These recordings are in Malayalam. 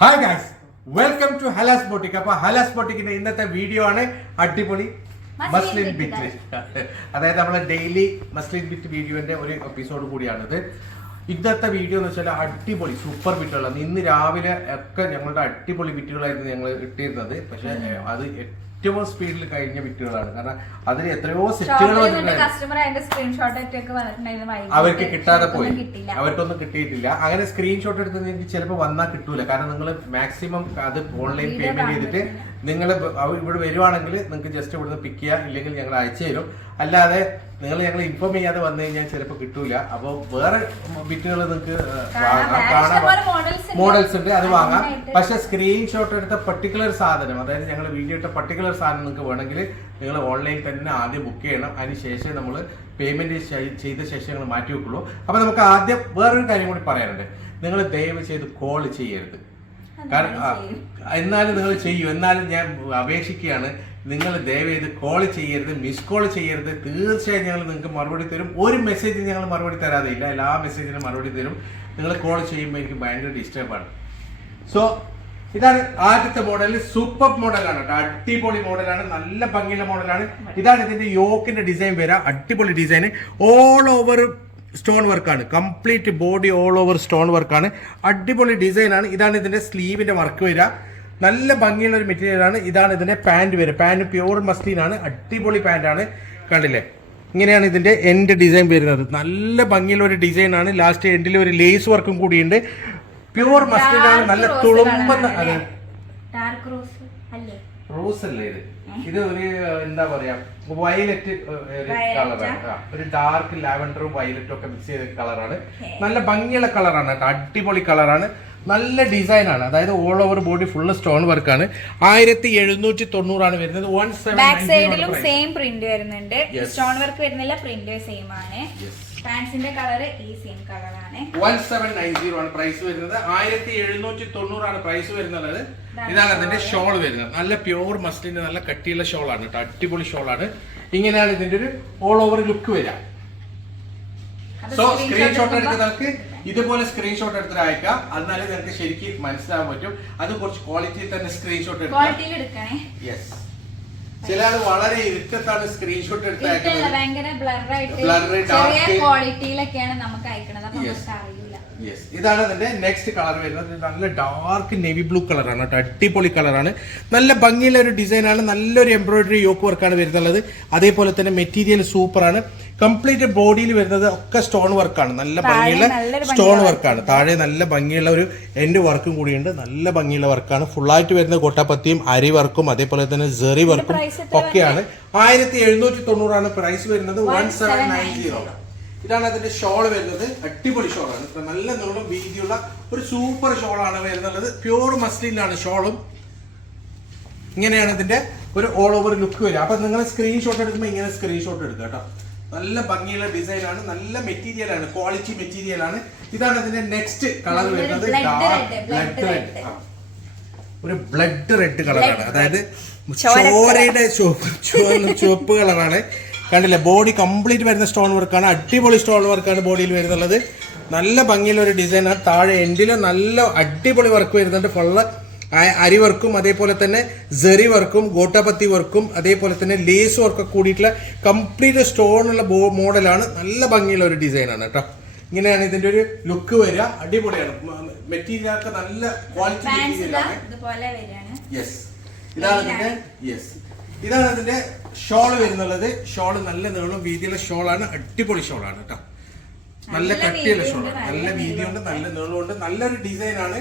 Hi guys welcome to Halas boutique അപ്പൊ ഹലാസ് ബോട്ടിക്കിന്റെ ഇന്നത്തെ വീഡിയോ ആണ് അടിപൊളി മസ്ലിൻ ബിറ്റ് അതായത് നമ്മളെ ഡെയിലി മസ്ലിൻ ബിറ്റ് വീഡിയോന്റെ ഒരു എപ്പിസോഡ് കൂടിയാണിത് ഇന്നത്തെ വീഡിയോ എന്ന് വെച്ചാൽ അടിപൊളി സൂപ്പർ ബിറ്റുകളാണ് ഇന്ന് രാവിലെ ഒക്കെ ഞങ്ങളുടെ അടിപൊളി ബിറ്റുകളായിരുന്നു ഞങ്ങൾ ഇട്ടിരുന്നത്. പക്ഷെ അത് ഏറ്റവും സ്പീഡിൽ കഴിഞ്ഞ വിറ്റുകളാണ് കാരണം അതിന് എത്രയോ സെറ്റുകൾ. അവർക്ക് കിട്ടാതെ പോയി. അവർക്കൊന്നും കിട്ടിയിട്ടില്ല. അങ്ങനെ സ്ക്രീൻഷോട്ട് എടുത്ത് നിങ്ങൾക്ക് ചിലപ്പോൾ വന്നാൽ കിട്ടൂല. കാരണം നിങ്ങൾ മാക്സിമം അത് ഓൺലൈൻ പേയ്മെന്റ് ചെയ്തിട്ട് നിങ്ങൾ ഇവിടെ വരുവാണെങ്കിൽ നിങ്ങൾക്ക് ജസ്റ്റ് ഇവിടുന്ന് പിക്ക് ചെയ്യാം. ഇല്ലെങ്കിൽ ഞങ്ങൾ അയച്ചു തരും. അല്ലാതെ നിങ്ങൾ ഞങ്ങൾ ഇൻഫോം ചെയ്യാതെ വന്നു കഴിഞ്ഞാൽ ചിലപ്പോൾ കിട്ടൂല. അപ്പോൾ വേറെ ബിറ്റുകൾ നിങ്ങൾക്ക് കാണാം. മോഡൽസ് ഉണ്ട്. അത് വാങ്ങാം. പക്ഷെ സ്ക്രീൻഷോട്ട് എടുത്ത പർട്ടിക്കുലർ സാധനം അതായത് ഞങ്ങൾ വീഡിയോ ഇട്ട പർട്ടിക്കുലർ സാധനം നിങ്ങൾക്ക് വേണമെങ്കിൽ നിങ്ങൾ ഓൺലൈനിൽ തന്നെ ആദ്യം ബുക്ക് ചെയ്യണം. അതിന് ശേഷം നമ്മൾ പേയ്മെന്റ് ചെയ്ത ശേഷം ഞങ്ങൾ മാറ്റി വെക്കുള്ളൂ. അപ്പൊ നമുക്ക് ആദ്യം വേറൊരു കാര്യം കൂടി പറയാനുണ്ട്. നിങ്ങൾ ദയവ് ചെയ്ത് കോൾ ചെയ്യരുത്. കാരണം എന്നാലും നിങ്ങൾ ചെയ്യൂ. എന്നാലും ഞാൻ അപേക്ഷിക്കുകയാണ് നിങ്ങൾ ദയവ് ചെയ്ത് കോൾ ചെയ്യരുത് മിസ് കോൾ ചെയ്യരുത്. തീർച്ചയായും ഞങ്ങൾ നിങ്ങൾക്ക് മറുപടി തരും. ഒരു മെസ്സേജ് ഞങ്ങൾ മറുപടി തരാതെ ഇല്ല. എല്ലാ മെസ്സേജിനും മറുപടി തരും. നിങ്ങൾ കോൾ ചെയ്യുമ്പോൾ എനിക്ക് ഭയങ്കര ഡിസ്റ്റർബാണ് സോ ഇതാണ് ആദ്യത്തെ മോഡൽ സൂപ്പർ മോഡലാണ് കേട്ടോ. അടിപൊളി മോഡലാണ് നല്ല ഭംഗിയുള്ള മോഡലാണ് ഇതാണ് ഇതിന്റെ യോക്കിന്റെ ഡിസൈൻ വരാം. അടിപൊളി ഡിസൈൻ ഓൾ ഓവർ സ്റ്റോൺ വർക്കാണ് complete body all over stone വർക്കാണ് അടിപൊളി ഡിസൈനാണ് ഇതാണ് ഇതിന്റെ സ്ലീവിന്റെ വർക്ക് വരിക. നല്ല ഭംഗിയുള്ള ഒരു മെറ്റീരിയലാണ് ഇതാണ് ഇതിന്റെ പാന്റ് വരിക. പാന്റ് പ്യൂർ മസ്റ്റീനാണ് ആണ്. അടിപൊളി പാന്റ് ആണ്. കണ്ടില്ലേ? ഇങ്ങനെയാണ് ഇതിന്റെ എൻഡ് ഡിസൈൻ വരുന്നത്. നല്ല ഭംഗിയുള്ള ഒരു ഡിസൈനാണ് ആണ്. ലാസ്റ്റ് എൻഡിൽ ഒരു ലേസ് വർക്കും കൂടിയുണ്ട്. പ്യൂർ മസ്റ്റീനാണ് നല്ല തുളുമ്പുന്ന അതെ. ഡാർക്ക് റോസ് അല്ലേ? റോസ് അല്ലേ ഇത്? ഇത് ഒരു എന്താ പറയാ വയലറ്റ് കളറാണ്. ഒരു ഡാർക്ക് ലാവൻഡറും വയലറ്റും ഒക്കെ മിക്സ് ചെയ്ത കളറാണ്. നല്ല ഭംഗിയുള്ള കളറാണ് അടിപൊളി കളറാണ്. നല്ല ഡിസൈൻ ആണ് അതായത് all over body full stone വർക്കാണ് ആയിരത്തി എഴുന്നൂറ്റി തൊണ്ണൂറാണ് വരുന്നത്. വൺ ബാക്ക് സൈഡിലും സെയിം പ്രിന്റ് വരുന്നുണ്ട്. സ്റ്റോൺ വർക്ക് വരുന്നില്ല പ്രിന്റ് സെയിം ആണ്. പാൻസിന്റെ കളർ ഈ സെയിം കളറാണ് വൺ സെവൻ നയൻ സീറോ ആണ് പ്രൈസ് വരുന്നത്. ആയിരത്തി എഴുന്നൂറ്റി തൊണ്ണൂറാണ് പ്രൈസ് വരുന്നത് ഇതാണ് അതിന്റെ ഷോൾ വരുന്നത്. നല്ല പ്യൂർ മസ്ലിന്റെ നല്ല കട്ടിയുള്ള ഷോൾ ആണ് കേട്ടോ അടിപൊളി ഷോൾ ആണ്. ഇങ്ങനെയാണ് ഇതിന്റെ ഒരു ഓൾ ഓവർ ലുക്ക് വരിക. സോ സ്ക്രീൻഷോട്ട് എടുത്ത് നമുക്ക് ഇതുപോലെ സ്ക്രീൻഷോട്ട് എടുത്തിട്ട് അയക്കാം. എന്നാലേ നിങ്ങൾക്ക് ശരിക്കും മനസ്സിലാവാൻ പറ്റും. അത് കുറച്ച് ക്വാളിറ്റി തന്നെ സ്ക്രീൻഷോട്ട് എടുക്കാം. യെസ് ചില ആൾ വളരെ ഇരുട്ടത്താണ് സ്ക്രീൻഷോട്ട് എടുത്ത് ഇതാണ് അതിന്റെ നെക്സ്റ്റ് കളർ വരുന്നത്. നല്ല ഡാർക്ക് നെവി ബ്ലൂ കളറാണ് കേട്ടോ. അടിപൊളി കളറാണ് നല്ല ഭംഗിയുള്ള ഒരു ഡിസൈനാണ് നല്ലൊരു എംബ്രോയിഡറി യോക്ക് വർക്കാണ് വരുന്നുള്ളത്. അതേപോലെ തന്നെ മെറ്റീരിയൽ സൂപ്പറാണ് കംപ്ലീറ്റ് ബോഡിയിൽ വരുന്നത് ഒക്കെ സ്റ്റോൺ വർക്കാണ് നല്ല ഭംഗിയുള്ള സ്റ്റോൺ വർക്കാണ് താഴെ നല്ല ഭംഗിയുള്ള ഒരു എൻഡ് വർക്കും കൂടിയുണ്ട്. നല്ല ഭംഗിയുള്ള വർക്കാണ് ഫുള്ളായിട്ട് വരുന്ന കൊട്ടാപ്പത്തിയും അരി വർക്കും അതേപോലെ തന്നെ ജെറി വർക്കും ഒക്കെയാണ്. ആയിരത്തി എഴുന്നൂറ്റി തൊണ്ണൂറാണ് പ്രൈസ് വരുന്നത് വൺ സെവൻ നയൻ സീറോ ഇതാണ് അതിന്റെ ഷോൾ വരുന്നത്. അടിപൊളി ഷോളാണ് ആണ്. നല്ല നീളം വീതിയുള്ള ഒരു സൂപ്പർ ഷോളാണ് വരുന്നത്. പ്യൂർ മസ്ലിനാണ് ഷോളും ഇങ്ങനെയാണ് ഇതിന്റെ ഒരു ഓൾ ഓവർ ലുക്ക് വരിക. അപ്പൊ നിങ്ങൾ സ്ക്രീൻഷോട്ട് എടുക്കുമ്പോൾ ഇങ്ങനെ സ്ക്രീൻഷോട്ട് എടുക്കുക കേട്ടോ. നല്ല ഭംഗിയുള്ള ഡിസൈൻ ആണ് നല്ല മെറ്റീരിയൽ ആണ് ക്വാളിറ്റി മെറ്റീരിയൽ ആണ് ഇതാണ് ഇതിന്റെ നെക്സ്റ്റ് കളർ വരുന്നത്. ഡാർക്ക് ബ്ലഡ് റെഡ് ഒരു ബ്ലഡ് റെഡ് കളറാണ് അതായത്. ചോരയുടെ ചുവപ്പ് ചുവപ്പ് കളറാണ് കണ്ടില്ലേ ബോഡി കംപ്ലീറ്റ് വരുന്ന സ്റ്റോൺ വർക്കാണ് അടിപൊളി സ്റ്റോൺ വർക്കാണ് ബോഡിയിൽ വരുന്നുള്ളത്. നല്ല ഭംഗിയുള്ള ഒരു ഡിസൈനാണ് താഴെ എൻഡിൽ നല്ല അടിപൊളി വർക്ക് വരുന്നുണ്ട്. ഫുള്ള് അരി വർക്കും അതേപോലെ തന്നെ ജെറി വർക്കും ഗോട്ടാപത്തി വർക്കും അതേപോലെ തന്നെ ലേസ് വർക്കൊക്കെ കൂടിയിട്ടുള്ള കംപ്ലീറ്റ് സ്റ്റോൺ ഉള്ള മോഡലാണ്. നല്ല ഭംഗിയുള്ള ഒരു ഡിസൈനാണ് കേട്ടോ. ഇങ്ങനെയാണ് ഇതിന്റെ ഒരു ലുക്ക് വരിക. അടിപൊളിയാണ്. മെറ്റീരിയൽ ഒക്കെ നല്ല ക്വാളിറ്റി മെറ്റീരിയലാണ് യെസ് ഇതാണ് ഇതിന്റെ യെസ് ഇതാണ് ഇതിന്റെ ഷോൾ വരുന്നുള്ളത്. ഷോൾ നല്ല നീളം വീതിയുള്ള ഷോളാണ് അടിപൊളി ഷോളാണ് കേട്ടോ. നല്ല കട്ടിയുള്ള ഷോൾ ഷോളാണ് നല്ല നല്ല വീതിയുണ്ട് നല്ല നീളമുണ്ട്. നല്ലൊരു ഡിസൈൻ ആണ്.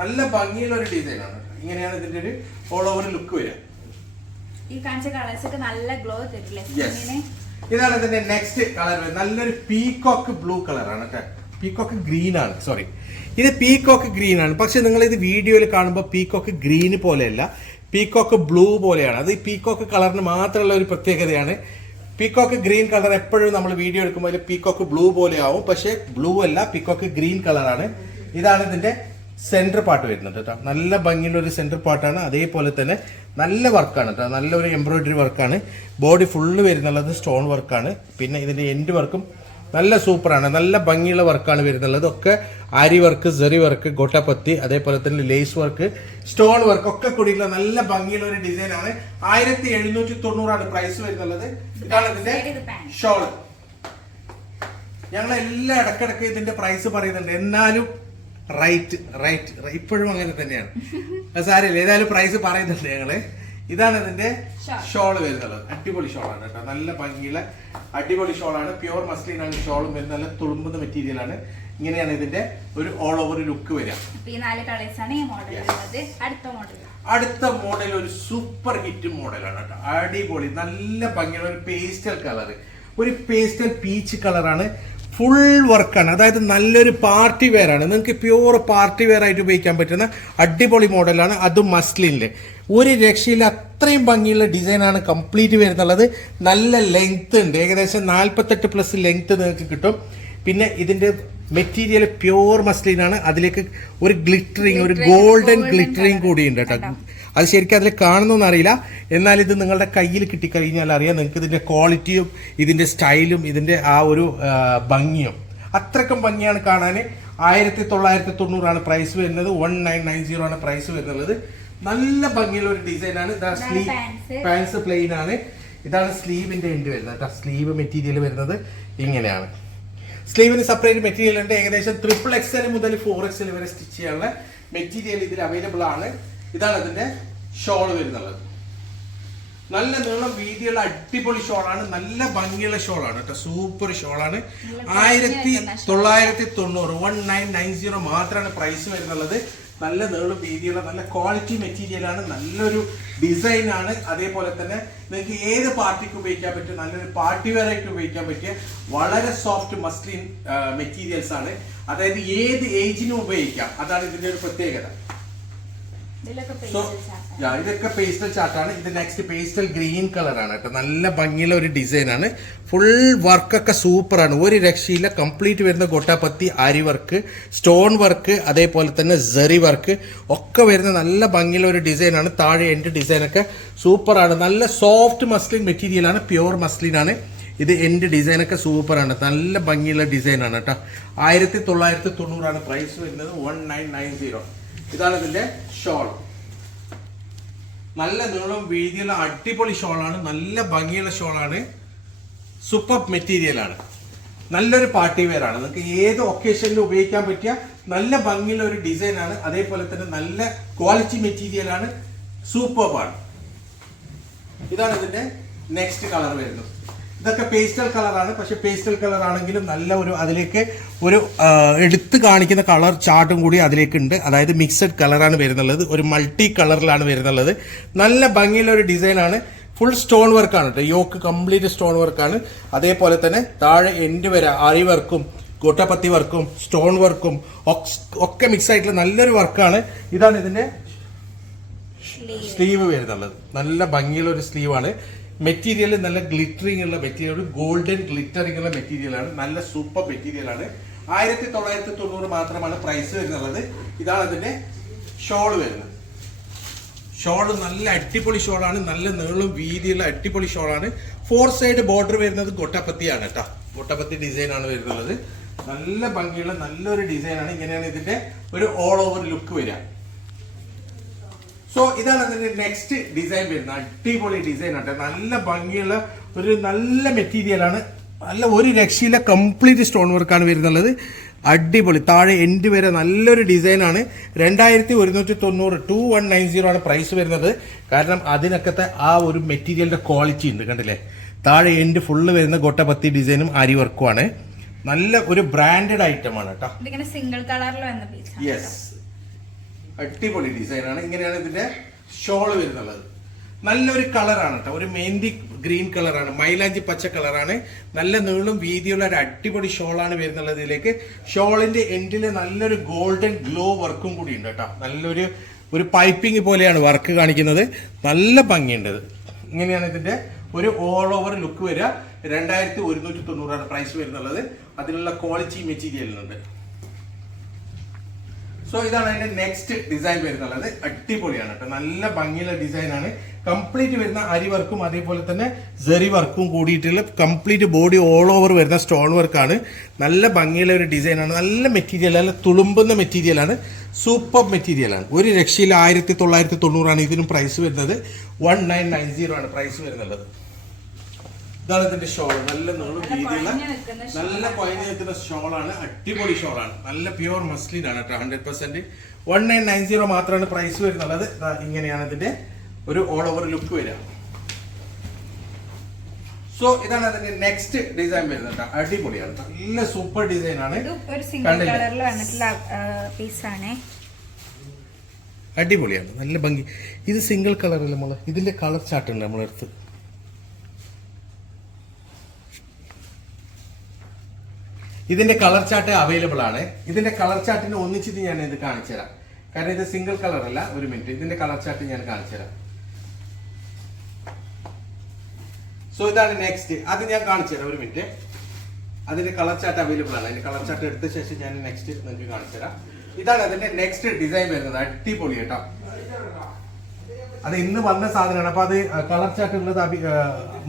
നല്ല ഭംഗിയുള്ള ഒരു ഡിസൈൻ ആണ് ഇങ്ങനെയാണ് ഇതിന്റെ ഒരു ഓൾ ഓവർ ലുക്ക് വരിക. ഈ കാണിച്ച കളേഴ്സ് ഒക്കെ നല്ല ഗ്ലോ തരില്ലേ യെസ് ഇതാണ് ഇതിന്റെ നെക്സ്റ്റ് കളർ നല്ലൊരു പീകോക്ക് ബ്ലൂ കളറാണ് കേട്ടോ. പീകോക്ക് ഗ്രീൻ ആണ്. സോറി ഇത് പീകോക്ക് ഗ്രീൻ ആണ്. പക്ഷെ നിങ്ങൾ ഇത് വീഡിയോയിൽ കാണുമ്പോൾ പീകോക്ക് ഗ്രീൻ പോലെയല്ല. പീകോക്ക് ബ്ലൂ പോലെയാണ്. അത് ഈ പീകോക്ക് കളറിന് മാത്രമുള്ള ഒരു പ്രത്യേകതയാണ്. പീകോക്ക് ഗ്രീൻ കളർ എപ്പോഴും നമ്മൾ വീഡിയോ എടുക്കുമ്പോൾ അതിൽ പീകോക്ക് ബ്ലൂ പോലെ ആവും പക്ഷെ ബ്ലൂ അല്ല പീകോക്ക് ഗ്രീൻ കളറാണ് ഇതാണ് ഇതിന്റെ സെന്റർ പാർട്ട് വരുന്നത് കേട്ടോ നല്ല ഭംഗിയുള്ള ഒരു സെന്റർ പാർട്ടാണ് അതേപോലെ തന്നെ നല്ല വർക്കാണ് കേട്ടോ നല്ലൊരു എംബ്രോയിഡറി വർക്കാണ് ബോഡി ഫുള്ള് വരുന്നുള്ളത് സ്റ്റോൺ വർക്കാണ് പിന്നെ ഇതിന്റെ എൻഡ് വർക്കും നല്ല സൂപ്പറാണ് നല്ല ഭംഗിയുള്ള വർക്കാണ് വരുന്നുള്ളത്. ഒക്കെ ആരി വർക്ക് സെറി വർക്ക് ഗൊട്ടപ്പത്തി അതേപോലെ തന്നെ ലേസ് വർക്ക് സ്റ്റോൺ വർക്ക് ഒക്കെ കൂടിയുള്ള നല്ല ഭംഗിയുള്ള ഒരു ഡിസൈൻ ആണ്. ആയിരത്തി എഴുന്നൂറ്റി തൊണ്ണൂറാണ് പ്രൈസ് വരുന്നുള്ളത്. ഇതാണ് ഇതിന്റെ ഷോൾ ഞങ്ങൾ എല്ലാ ഇടക്കിടക്ക് ഇതിന്റെ പ്രൈസ് പറയുന്നുണ്ട്. എന്നാലും റൈറ്റ് റൈറ്റ് ഇപ്പോഴും അങ്ങനെ തന്നെയാണ്. അത് സാരമില്ല. ഏതായാലും പ്രൈസ് പറയുന്നുണ്ട് ഞങ്ങൾ. ഇതാണ് ഇതിന്റെ ഷോൾ. വരുന്നത്. അടിപൊളി ഷോളാണ് കേട്ടോ. നല്ല ഭംഗിയുള്ള അടിപൊളി ഷോളാണ്. പ്യുവർ മസ്ലിൻ ആണ് ഷോളും വരുന്നത്. നല്ല തുളുമ്പുന്ന മെറ്റീരിയൽ ആണ്. ഇങ്ങനെയാണ് ഇതിന്റെ ഒരു ഓൾ ഓവർ ലുക്ക് വരിക. അടുത്ത മോഡൽ ഒരു സൂപ്പർ ഹിറ്റ് മോഡലാണ് കേട്ടോ. അടിപൊളി. നല്ല ഭംഗിയുള്ള ഒരു പേസ്റ്റൽ കളർ ഒരു പേസ്റ്റൽ പീച്ച് കളറാണ് ഫുൾ വർക്കാണ് അതായത് നല്ലൊരു പാർട്ടി വെയറാണ് നിങ്ങൾക്ക് പ്യൂർ പാർട്ടി വെയർ ആയിട്ട് ഉപയോഗിക്കാൻ പറ്റുന്ന അടിപൊളി മോഡലാണ് അതും മസ്ലിന്റെ ഒരു രക്ഷയിൽ അത്രയും ഭംഗിയുള്ള ഡിസൈനാണ് കംപ്ലീറ്റ് വരുന്നുള്ളത് നല്ല ലെങ്ത് ഉണ്ട്. ഏകദേശം നാൽപ്പത്തെട്ട് പ്ലസ് ലെങ്ത് നിങ്ങൾക്ക് കിട്ടും. പിന്നെ ഇതിന്റെ മെറ്റീരിയൽ പ്യുവർ മസ്ലിൻ ആണ്. അതിലേക്ക് ഒരു ഗ്ലിറ്ററിങ് ഒരു ഗോൾഡൻ ഗ്ലിറ്ററിങ് കൂടി കൂടിയുണ്ട് കേട്ടോ. അത് ശരിക്കും അതിൽ കാണുന്നൊന്നും അറിയില്ല. എന്നാൽ ഇത് നിങ്ങളുടെ കയ്യിൽ കിട്ടിക്കഴിഞ്ഞാൽ അറിയാം നിങ്ങൾക്ക് ഇതിന്റെ ക്വാളിറ്റിയും ഇതിന്റെ സ്റ്റൈലും ഇതിന്റെ ആ ഒരു ഭംഗിയും. അത്രക്കും ഭംഗിയാണ് കാണാൻ. ആയിരത്തി തൊള്ളായിരത്തി തൊണ്ണൂറാണ് പ്രൈസ് വരുന്നത്. വൺ നയൻ നയൻ സീറോ ആണ് പ്രൈസ് വരുന്നത്. നല്ല ഭംഗിയുള്ള ഒരു ഡിസൈൻ ആണ്. ഇതാ സ്ലീവ് പാൻസ് പ്ലെയിൻ ആണ്. ഇതാണ് സ്ലീവിന്റെ എൻഡ് വരുന്നത്. സ്ലീവ് മെറ്റീരിയൽ വരുന്നത്. ഇങ്ങനെയാണ്. സ്ലീവിന് സെപ്പറേറ്റ് മെറ്റീരിയൽ ഉണ്ട്. ഏകദേശം ട്രിപ്പിൾ എക്സൽ മുതൽ ഫോർ എക്സൽ വരെ സ്റ്റിച്ച് ചെയ്യാനുള്ള മെറ്റീരിയൽ ഇതിൽ അവൈലബിൾ ആണ്. ഇതാണ് അതിന്റെ ഷോൾ വരുന്നത് നല്ല നീളം വീതിയുള്ള അടിപൊളി ഷോളാണ് നല്ല ഭംഗിയുള്ള ഷോളാണ് കേട്ടോ. സൂപ്പർ ഷോളാണ് ആയിരത്തി തൊള്ളായിരത്തി തൊണ്ണൂറ് വൺ നയൻ നയൻ സീറോ മാത്രമാണ് പ്രൈസ് വരുന്നുള്ളത്. നല്ല നീളും വീതിയുള്ള നല്ല ക്വാളിറ്റി മെറ്റീരിയൽ ആണ് നല്ലൊരു ഡിസൈൻ ആണ്. അതേപോലെ തന്നെ നിങ്ങൾക്ക് ഏത് പാർട്ടിക്ക് ഉപയോഗിക്കാൻ പറ്റും നല്ലൊരു പാർട്ടി വെയർ ആയിട്ട് ഉപയോഗിക്കാൻ പറ്റിയ വളരെ സോഫ്റ്റ് മസ്ലിൻ മെറ്റീരിയൽസ് ആണ്. അതായത് ഏത് ഏജിനും ഉപയോഗിക്കാം. അതാണ് ഇതിന്റെ ഒരു പ്രത്യേകത. സോ ഇതൊക്കെ പേസ്റ്റൽ ചാർട്ടാണ് ഇത് നെക്സ്റ്റ് പേസ്റ്റൽ ഗ്രീൻ കളറാണ് കേട്ടോ. നല്ല ഭംഗിയുള്ള ഒരു ഡിസൈൻ ആണ്. ഫുൾ വർക്കൊക്കെ സൂപ്പറാണ് ഒരു രക്ഷയില്ല. കംപ്ലീറ്റ് വരുന്ന gottapatti aari work stone work അതേപോലെ തന്നെ സെറി വർക്ക് ഒക്കെ വരുന്ന നല്ല ഭംഗിയുള്ള ഒരു ഡിസൈനാണ് താഴെ എന്റെ ഡിസൈനൊക്കെ സൂപ്പറാണ് നല്ല സോഫ്റ്റ് മസ്ലിൻ മെറ്റീരിയൽ ആണ്. പ്യുവർ മസ്ലിൻ ആണ്. ഇത് എന്റെ ഡിസൈനൊക്കെ സൂപ്പറാണ് നല്ല ഭംഗിയുള്ള ഡിസൈനാണ് കേട്ടോ. ആയിരത്തി തൊള്ളായിരത്തി തൊണ്ണൂറാണ് പ്രൈസ് വരുന്നത്. വൺ നയൻ നയൻ സീറോ ഇതാണ് ഇതിന്റെ ഷോൾ. നല്ല നീളം വീതിയുള്ള അടിപൊളി ഷോളാണ്. നല്ല ഭംഗിയുള്ള ഷോളാണ്. സൂപ്പർ മെറ്റീരിയൽ ആണ്. നല്ലൊരു പാർട്ടി വെയറാണ് നിങ്ങൾക്ക് ഏത് ഒക്കേഷനിലും ഉപയോഗിക്കാൻ പറ്റിയ നല്ല ഭംഗിയുള്ള ഒരു ഡിസൈനാണ് അതേപോലെ തന്നെ നല്ല ക്വാളിറ്റി മെറ്റീരിയൽ ആണ്. ഇതാണ് ഇതിന്റെ നെക്സ്റ്റ് കളർ വരുന്നത്. ഇതൊക്കെ പേസ്റ്റൽ കളറാണ് പക്ഷെ പേസ്റ്റൽ കളർ ആണെങ്കിലും നല്ല ഒരു അതിലേക്ക് ഒരു എടുത്തു കാണിക്കുന്ന കളർ ചാർട്ടും കൂടി അതിലേക്ക് ഉണ്ട് അതായത് മിക്സഡ് കളറാണ് വരുന്നുള്ളത്. ഒരു മൾട്ടി കളറിലാണ് വരുന്നുള്ളത്. നല്ല ഭംഗിയുള്ള ഒരു ഡിസൈനാണ് ഫുൾ സ്റ്റോൺ വർക്കാണ് കേട്ടോ യോക്ക് കംപ്ലീറ്റ് സ്റ്റോൺ വർക്കാണ് അതേപോലെ തന്നെ താഴെ എൻഡ് വരെ അരി വർക്കും ഗോട്ടപ്പത്തി വർക്കും സ്റ്റോൺ വർക്കും ഒക്കെ മിക്സ് ആയിട്ടുള്ള നല്ലൊരു വർക്കാണ് ഇതാണ് ഇതിന്റെ സ്ലീവ് സ്ലീവ് വരുന്നുള്ളത്. നല്ല ഭംഗിയുള്ള ഒരു സ്ലീവാണ് മെറ്റീരിയൽ നല്ല ഗ്ലിറ്ററിംഗ് ഉള്ള മെറ്റീരിയൽ ഗോൾഡൻ ഗ്ലിറ്ററിംഗ് ഉള്ള മെറ്റീരിയലാണ് നല്ല സൂപ്പർ മെറ്റീരിയലാണ് ആയിരത്തി തൊള്ളായിരത്തി തൊണ്ണൂറ് മാത്രമാണ് പ്രൈസ് വരുന്നുള്ളത്. ഇതാണ് അതിന്റെ ഷോൾ വരുന്നത്. ഷോൾ നല്ല അടിപൊളി ഷോളാണ് നല്ല നീളം വീതിയുള്ള അടിപൊളി ഷോളാണ് ഫോർ സൈഡ് ബോർഡർ വരുന്നത് ഗൊട്ടപ്പത്തിയാണ് കേട്ടോ. ഗൊട്ടപ്പത്തി ഡിസൈൻ ആണ് വരുന്നത്. നല്ല ഭംഗിയുള്ള നല്ലൊരു ഡിസൈനാണ് ഇങ്ങനെയാണ് ഇതിന്റെ ഒരു ഓൾ ഓവർ ലുക്ക് വരിക. സോ ഇതാണ് അതിന്റെ നെക്സ്റ്റ് ഡിസൈൻ വരുന്നത്. അടിപൊളി ഡിസൈൻ ആട്ടെ. നല്ല ഭംഗിയുള്ള ഒരു നല്ല മെറ്റീരിയൽ ആണ്. നല്ല ഒരു രക്ഷയില്ല കംപ്ലീറ്റ് സ്റ്റോൺ വർക്കാണ് വരുന്നുള്ളത്. അടിപൊളി. താഴെ എൻഡ് വരെ നല്ലൊരു ഡിസൈൻ ആണ്. രണ്ടായിരത്തി ഒരുന്നൂറ്റി തൊണ്ണൂറ് ടു വൺ നയൻ സീറോ ആണ് പ്രൈസ് വരുന്നത്. കാരണം അതിനൊക്കത്തെ ആ ഒരു മെറ്റീരിയലിന്റെ ക്വാളിറ്റി ഉണ്ട് കണ്ടില്ലേ? താഴെ എൻഡ് ഫുള്ള് വരുന്ന ഗൊട്ടപത്തി ഡിസൈനും അരി വർക്കും ആണ്. നല്ല ഒരു ബ്രാൻഡഡ് ഐറ്റം ആണ് കേട്ടോ. സിംഗിൾ കളറിൽ വന്ന പീസ് യെസ് അടിപൊളി ഡിസൈനാണ്. ഇങ്ങനെയാണ് ഇതിന്റെ ഷോൾ വരുന്നുള്ളത്. നല്ലൊരു കളറാണ് കേട്ടോ ഒരു മെയിൻലി ഗ്രീൻ കളറാണ്. മൈലാഞ്ചി പച്ച കളറാണ്. നല്ല നീളും വീതിയുള്ള ഒരു അടിപൊളി ഷോളാണ് വരുന്നുള്ളത് ഇതിലേക്ക്. ഷോളിന്റെ എൻഡിൽ നല്ലൊരു ഗോൾഡൻ ഗ്ലോ വർക്കും കൂടി ഉണ്ട് കേട്ടോ നല്ലൊരു ഒരു പൈപ്പിംഗ് പോലെയാണ് വർക്ക് കാണിക്കുന്നത്. നല്ല ഭംഗിയുണ്ട് ഇങ്ങനെയാണ് ഇതിന്റെ ഒരു ഓൾ ഓവർ ലുക്ക് വരിക. രണ്ടായിരത്തി ഒരുന്നൂറ്റി തൊണ്ണൂറാണ് പ്രൈസ് വരുന്നുള്ളത്. അതിനുള്ള ക്വാളിറ്റി മെറ്റീരിയലിനുണ്ട് സോ ഇതാണ് അതിന്റെ നെക്സ്റ്റ് ഡിസൈൻ വരുന്നുള്ളത്. അടിപൊളിയാണ് കേട്ടോ. നല്ല ഭംഗിയുള്ള ഡിസൈൻ ആണ്. കംപ്ലീറ്റ് വരുന്ന അരി വർക്കും അതേപോലെ തന്നെ ജെറി വർക്കും കൂടിയിട്ടുള്ള കംപ്ലീറ്റ് ബോഡി ഓൾ ഓവർ വരുന്ന സ്റ്റോൺ വർക്കാണ് നല്ല ഭംഗിയുള്ള ഒരു ഡിസൈനാണ് നല്ല മെറ്റീരിയൽ നല്ല തുളുമ്പുന്ന മെറ്റീരിയലാണ് സൂപ്പർ മെറ്റീരിയലാണ് ഒരു രക്ഷയിൽ ആയിരത്തി തൊള്ളായിരത്തി തൊണ്ണൂറാണ് ഇതിനും പ്രൈസ് വരുന്നത്. വൺ നയൻ നയൻ സീറോ ആണ് പ്രൈസ് വരുന്നുള്ളത് ഇതാണ് ഇതിന്റെ ഷോൾ നല്ല നീളം shawl. നല്ല പൈന നിൽക്കുന്ന ഷോളാണ്. അടിപൊളി ഷോളാണ്. നല്ല പ്യുവർ മസ്ലിൻ ആണ് കേട്ടോ hundred percent one nine nine zero മാത്രമാണ് പ്രൈസ് വരുന്നുള്ളത്. ഇങ്ങനെയാണ് ഇതിന്റെ ഒരു ഓൾ ഓവർ ലുക്ക് വരിക. സോ ഇതാണ് അതിന്റെ നെക്സ്റ്റ് ഡിസൈൻ വരുന്നത് അടിപൊളിയാണ്. നല്ല സൂപ്പർ ഡിസൈൻ ആണ്. അടിപൊളിയാണ്. നല്ല ഭംഗി. ഇത് സിംഗിൾ കളറല്ല നമ്മൾ ഇതിന്റെ കളർ ചാർട്ട് ഉണ്ട് നമ്മളെടുത്ത് ഇതിന്റെ കളർ ചാർട്ട് അവൈലബിൾ ആണ്. ഇതിന്റെ കളർ ചാർട്ടിന് ഒന്നിച്ചിട്ട് ഞാൻ ഇത് കാണിച്ചു തരാം. കാരണം ഇത് സിംഗിൾ കളർ അല്ല. ഒരു മിനിറ്റ് ഇതിന്റെ കളർ ചാർട്ട് ഞാൻ കാണിച്ചു തരാം. സോ ഇതാണ് നെക്സ്റ്റ് അത് ഞാൻ കാണിച്ചു തരാം. ഒരു മിനിറ്റ് അതിന്റെ കളർ ചാർട്ട് അവൈലബിൾ ആണ്. അതിന്റെ കളർ ചാർട്ട് എടുത്ത ശേഷം ഞാൻ നെക്സ്റ്റ് നിങ്ങൾക്ക് കാണിച്ചു തരാം. ഇതാണ് അതിന്റെ നെക്സ്റ്റ് ഡിസൈൻ വരുന്നത്. അടിപൊളി കേട്ടോ. അത് ഇന്ന് വന്ന സാധനമാണ്. അപ്പൊ അത് കളർ ചാർട്ട് ഉള്ളത്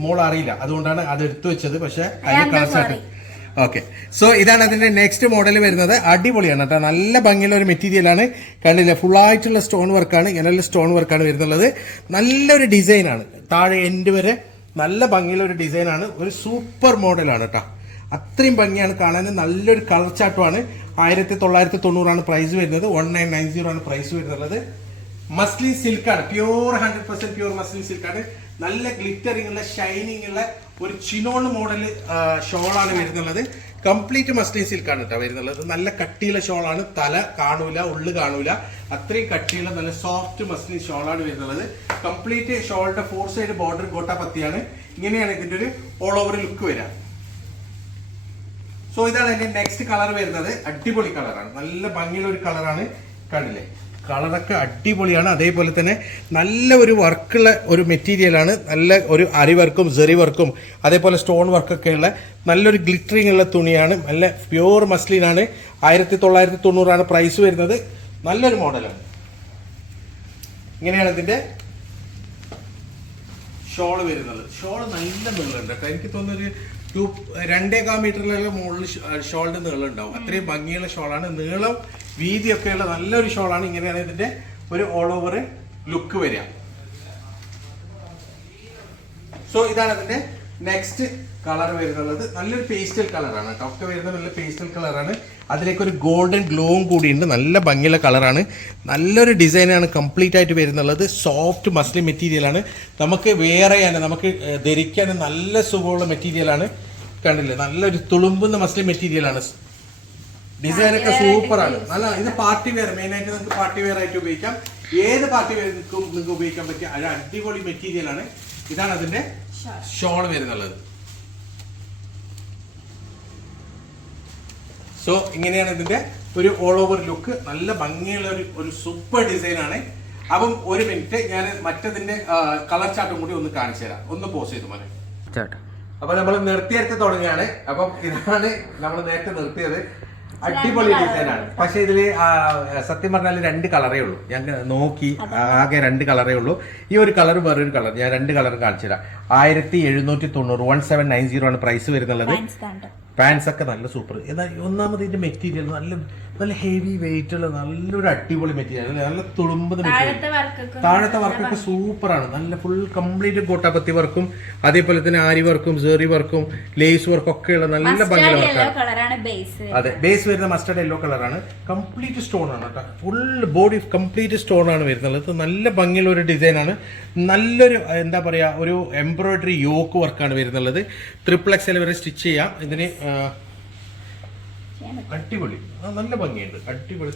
മോൾ അറിയില്ല. അതുകൊണ്ടാണ് അത് എടുത്തു വെച്ചത്. പക്ഷെ അതിന്റെ കളർ ചാർട്ട് ഓക്കെ സോ ഇതാണ് അതിന്റെ നെക്സ്റ്റ് മോഡൽ വരുന്നത്. അടിപൊളിയാണ് കേട്ടോ. നല്ല ഭംഗിയുള്ള ഒരു മെറ്റീരിയലാണ് കണ്ടില്ല? ഫുൾ ആയിട്ടുള്ള സ്റ്റോൺ വർക്കാണ് ഇങ്ങനെയുള്ള സ്റ്റോൺ വർക്കാണ് വരുന്നുള്ളത്. നല്ലൊരു ഡിസൈനാണ് താഴെ എൻഡ് വരെ നല്ല ഭംഗിയുള്ള ഒരു ഡിസൈനാണ് ഒരു സൂപ്പർ മോഡലാണ് കേട്ടോ. അത്രയും ഭംഗിയാണ് കാണാൻ. നല്ലൊരു കളർ ചാട്ടമാണ് ആയിരത്തി തൊള്ളായിരത്തി തൊണ്ണൂറാണ് പ്രൈസ് വരുന്നത്. വൺ നയൻ നയൻ സീറോ ആണ് പ്രൈസ് വരുന്നത് muslin സിൽക്കാണ് pure hundred percent pure muslin സിൽക്കാണ് നല്ല ഗ്ലിറ്ററിംഗ് ഉള്ള ഷൈനിങ് ഉള്ള ഒരു ചിനോൺ മോഡൽ ഷോളാണ് വരുന്നുള്ളത്. കംപ്ലീറ്റ് മസ്ലിൻ സിൽക്കാണ് കേട്ടോ വരുന്നുള്ളത്. നല്ല കട്ടിയുള്ള ഷോളാണ് തല കാണൂല ഉള്ളു കാണൂല. അത്രയും കട്ടിയുള്ള നല്ല സോഫ്റ്റ് മസ്ലിൻ ഷോളാണ് വരുന്നുള്ളത്. കംപ്ലീറ്റ് ഷോളിന്റെ ഫോർ സൈഡ് ബോർഡർ ഗോട്ടാപത്തിയാണ് ഇങ്ങനെയാണ് ഇതിന്റെ ഒരു ഓൾ ഓവർ ലുക്ക് വരിക സോ ഇതാണ് അതിന്റെ നെക്സ്റ്റ് കളർ വരുന്നത്. അടിപൊളി കളറാണ് നല്ല ഭംഗിയുള്ള ഒരു കളറാണ് കണ്ടില്ലേ? കളറൊക്കെ അടിപൊളിയാണ്. അതേപോലെ തന്നെ നല്ല ഒരു വർക്കുള്ള ഒരു മെറ്റീരിയലാണ് നല്ല ഒരു അരി വർക്കും ജെറി വർക്കും അതേപോലെ സ്റ്റോൺ വർക്കൊക്കെ ഉള്ള നല്ലൊരു ഗ്ലിറ്ററിങ് ഉള്ള തുണിയാണ്. നല്ല പ്യൂർ മസ്ലിനാണ് ആയിരത്തി തൊള്ളായിരത്തി തൊണ്ണൂറാണ് പ്രൈസ് വരുന്നത്. നല്ലൊരു മോഡലാണ് ഇങ്ങനെയാണ് ഇതിന്റെ ഷോൾ വരുന്നത്. ഷോൾ നല്ല നീളമുണ്ട് കേട്ടോ. എനിക്ക് തോന്നുന്നു ഒരു ടു രണ്ടേകാൽ മീറ്ററിലുള്ള മുകളിൽ ഷോളിന്റെ നീളം ഉണ്ടാവും അത്രയും ഭംഗിയുള്ള ഷോളാണ് നീളം വീതിയൊക്കെ ഉള്ള നല്ലൊരു ഷോളാണ് ഇങ്ങനെയാണ് ഇതിന്റെ ഒരു ഓൾ ഓവർ ലുക്ക് വരിക. സോ ഇതാണ് അതിന്റെ നെക്സ്റ്റ് കളർ വരുന്നുള്ളത്. നല്ലൊരു പേസ്റ്റൽ കളറാണ് കേട്ടോ. വരുന്ന നല്ല പേസ്റ്റൽ കളറാണ് അതിലേക്ക് ഒരു ഗോൾഡൻ ഗ്ലോവും കൂടിയുണ്ട് നല്ല ഭംഗിയുള്ള കളറാണ് നല്ലൊരു ഡിസൈനാണ് കംപ്ലീറ്റ് ആയിട്ട് വരുന്നുള്ളത്. സോഫ്റ്റ് മസ്ലിൻ മെറ്റീരിയലാണ് നമുക്ക് വേറെ ആണ് നമുക്ക് ധരിക്കാൻ നല്ല സുഖമുള്ള മെറ്റീരിയലാണ് കണ്ടില്ലേ? നല്ലൊരു തുളുമ്പുന്ന മസ്ലിൻ മെറ്റീരിയലാണ് ഡിസൈനൊക്കെ സൂപ്പറാണ്. നല്ല ഇത് പാർട്ടി വെയർ മെയിൻ ആയിട്ട് നിങ്ങൾക്ക് പാർട്ടി വെയർ ആയിട്ട് ഉപയോഗിക്കാം. ഏത് പാർട്ടി വെയർ നിങ്ങൾക്ക് ഉപയോഗിക്കാൻ പറ്റിയ ഒരു അടിപൊളി മെറ്റീരിയലാണ് ഇതാണ് അതിന്റെ ഷോൾ വരുന്നുള്ളത്. സോ ഇങ്ങനെയാണ് ഇതിന്റെ ഒരു ഓൾ ഓവർ ലുക്ക് നല്ല ഭംഗിയുള്ള ഒരു ഒരു സൂപ്പർ ഡിസൈൻ ആണ്. അപ്പം ഒരു മിനിറ്റ് ഞാൻ മറ്റതിന്റെ കളർ ചാർട്ടും കൂടി ഒന്ന് കാണിച്ചു തരാം. ഒന്ന് പോസ് ചെയ്തു മോനെ. അപ്പൊ നമ്മൾ നിർത്തിയെടുത്ത് തുടങ്ങുകയാണ്. അപ്പം ഇതാണ് നമ്മൾ നേരത്തെ നിർത്തിയത്. അടിപൊളി ഡിസൈനാണ് ആണ്. പക്ഷെ ഇതിൽ സത്യം പറഞ്ഞാൽ രണ്ട് കളറേ ഉള്ളൂ. ഞാൻ നോക്കി ആകെ രണ്ട് കളറേ ഉള്ളൂ. ഈ ഒരു കളർ വേറൊരു കളർ. ഞാൻ രണ്ട് കളർ കാണിച്ചു തരാം ആയിരത്തി എഴുന്നൂറ്റി തൊണ്ണൂറ് വൺ സെവൻ നയൻ സീറോ ആണ് പ്രൈസ് വരുന്നുള്ളത്. പാൻസ് ഒക്കെ നല്ല സൂപ്പർ എന്നാൽ ഒന്നാമത് ഇതിന്റെ മെറ്റീരിയൽ നല്ല നല്ല ഹെവി വെയിറ്റ് ഉള്ള നല്ലൊരു അടിപൊളി മെറ്റീരിയൽ നല്ല തുളുമ്പത് മെറ്റീരിയൽ താഴത്തെ വർക്കൊക്കെ സൂപ്പറാണ്. നല്ല ഫുൾ കംപ്ലീറ്റ് ഗോട്ടാപത്തി വർക്കും അതേപോലെ തന്നെ ആരി വർക്കും സേറി വർക്കും ലേസ് വർക്കും ഒക്കെയുള്ള നല്ല ഭംഗിയുള്ള വർക്കാണ് അതെ ബേസ് വരുന്ന മസ്റ്റർഡ് യെല്ലോ കളറാണ് കംപ്ലീറ്റ് സ്റ്റോൺ ആണ് കേട്ടോ. ഫുൾ ബോഡി കംപ്ലീറ്റ് സ്റ്റോൺ ആണ് വരുന്നത്. നല്ല ഭംഗിയുള്ള ഒരു ഡിസൈൻ ആണ്. നല്ലൊരു എന്താ പറയാ ഒരു എംബ്രോയിഡറി യോക്ക് വർക്കാണ് വരുന്നുള്ളത് ട്രിപ്പിൾ എൽ വരെ സ്റ്റിച്ച് ചെയ്യാം. ഇതിന് അടിപൊളി. നല്ല ഭംഗിയുണ്ട്. അടിപൊളി.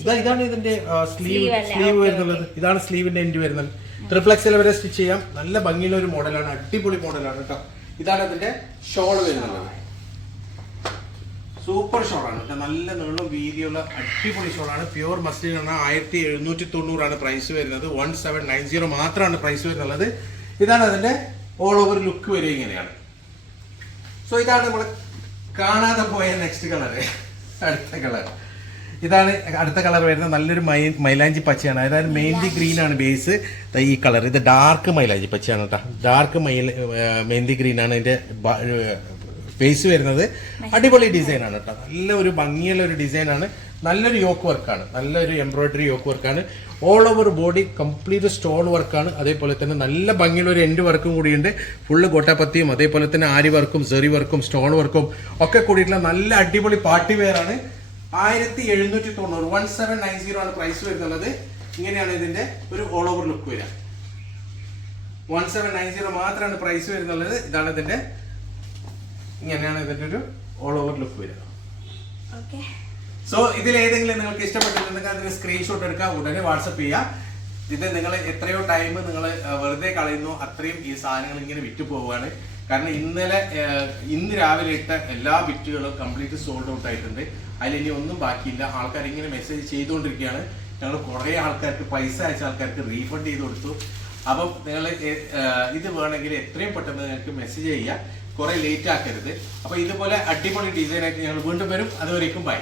ഇത് ഇതാണ് ഇതിന്റെ സ്ലീവ് സ്ലീവ് വരുന്നുള്ളത്. ഇതാണ് സ്ലീവിന്റെ എൻഡ് വരുന്നത്. ട്രിപ്പിൾ എക്സൽ വരെ സ്റ്റിച്ച് ചെയ്യാം. നല്ല ഭംഗിയുള്ള ഒരു മോഡലാണ്. അടിപൊളി മോഡലാണ് കേട്ടോ ഇതാണ് അതിന്റെ ഷോൾ വരുന്നത്. സൂപ്പർ ഷോളാണ് കേട്ടോ നല്ല നീളം വീതിയുള്ള അടിപൊളി ഷോളാണ് പ്യുവർ മസ്ലിൻ ആണ്. ആയിരത്തി എഴുന്നൂറ്റി തൊണ്ണൂറാണ് പ്രൈസ് വരുന്നത്. വൺ സെവൻ നയൻ സീറോ മാത്രമാണ് പ്രൈസ് വരുന്നത്. ഇതാണ് അതിന്റെ ഓൾ ഓവർ ലുക്ക് വരിക ഇങ്ങനെയാണ്. സോ ഇതാണ് നമ്മൾ കാണാതെ പോയ നെക്സ്റ്റ് കളർ അടുത്ത കളർ ഇതാണ് അടുത്ത കളർ വരുന്നത്. നല്ലൊരു മൈ മൈലാഞ്ചി പച്ചയാണ്. അതായത് മെയിൻലി ഗ്രീൻ ആണ് ബേസ് ഈ കളർ ഇത് ഡാർക്ക് മൈലാഞ്ചി പച്ചയാണ് കേട്ടോ ഡാർക്ക് മൈല മെഹന്തി ഗ്രീൻ ആണ്. ഇതിന്റെ ബേസ് വരുന്നത്. അടിപൊളി ഡിസൈൻ ആണ് കേട്ടോ നല്ല ഒരു ഭംഗിയുള്ള ഒരു ഡിസൈൻ ആണ്. നല്ലൊരു യോക്ക് വർക്കാണ് നല്ലൊരു എംബ്രോയിഡറി യോക്ക് വർക്കാണ് all over body complete stone വർക്കാണ് അതേപോലെ തന്നെ നല്ല ഭംഗിയുള്ള ഒരു എൻഡ് വർക്കും കൂടിയുണ്ട്. ഫുള്ള് ഗോട്ടാപ്പത്തിയും അതേപോലെ തന്നെ ആരി വർക്കും സെറി വർക്കും സ്റ്റോൺ വർക്കും ഒക്കെ കൂടിയിട്ടുള്ള നല്ല അടിപൊളി പാർട്ടി വെയർ ആണ്. ആയിരത്തി എഴുന്നൂറ്റി തൊണ്ണൂറ് വൺ സെവൻ നയൻ സീറോ ആണ് പ്രൈസ് വരുന്നുള്ളത് ഇങ്ങനെയാണ് ഇതിന്റെ ഒരു ഓൾ ഓവർ ലുക്ക് വരിക. വൺ സെവൻ നയൻ സീറോ മാത്രമാണ് പ്രൈസ് വരുന്നുള്ളത് ഇതാണ് ഇതിന്റെ ഇങ്ങനെയാണ് ഇതിന്റെ ഒരു ഓൾ ഓവർ ലുക്ക് വരിക. ഓക്കെ സോ ഇതിൽ ഏതെങ്കിലും നിങ്ങൾക്ക് ഇഷ്ടപ്പെട്ടിട്ടുണ്ടെങ്കിൽ അതിന് സ്ക്രീൻഷോട്ട് എടുക്കുക ഉടനെ വാട്സപ്പ് ചെയ്യുക. ഇത് നിങ്ങൾ എത്രയോ ടൈം നിങ്ങൾ വെറുതെ കളയുന്നു. അത്രയും ഈ സാധനങ്ങൾ ഇങ്ങനെ വിറ്റ് പോവുകയാണ്. കാരണം ഇന്നലെ ഇന്ന് രാവിലെ ഇട്ട എല്ലാ ബിറ്റുകളും കംപ്ലീറ്റ് സോൾഡ് ഔട്ട് ആയിട്ടുണ്ട്. അതിൽ ഇനി ഒന്നും ബാക്കിയില്ല. ആൾക്കാർ ഇങ്ങനെ മെസ്സേജ് ചെയ്തുകൊണ്ടിരിക്കുകയാണ്. ഞങ്ങൾ കുറേ ആൾക്കാർക്ക് പൈസ അയച്ച ആൾക്കാർക്ക് റീഫണ്ട് ചെയ്ത് കൊടുത്തു. അപ്പം നിങ്ങൾ ഇത് വേണമെങ്കിൽ എത്രയും പെട്ടെന്ന് നിങ്ങൾക്ക് മെസ്സേജ് ചെയ്യുക. കുറെ ലേറ്റ് ആക്കരുത്. അപ്പൊ ഇതുപോലെ അടിപൊളി ഡിസൈൻ ആയിട്ട് ഞങ്ങൾ വീണ്ടും വരും. അതുവരേക്കും ബൈ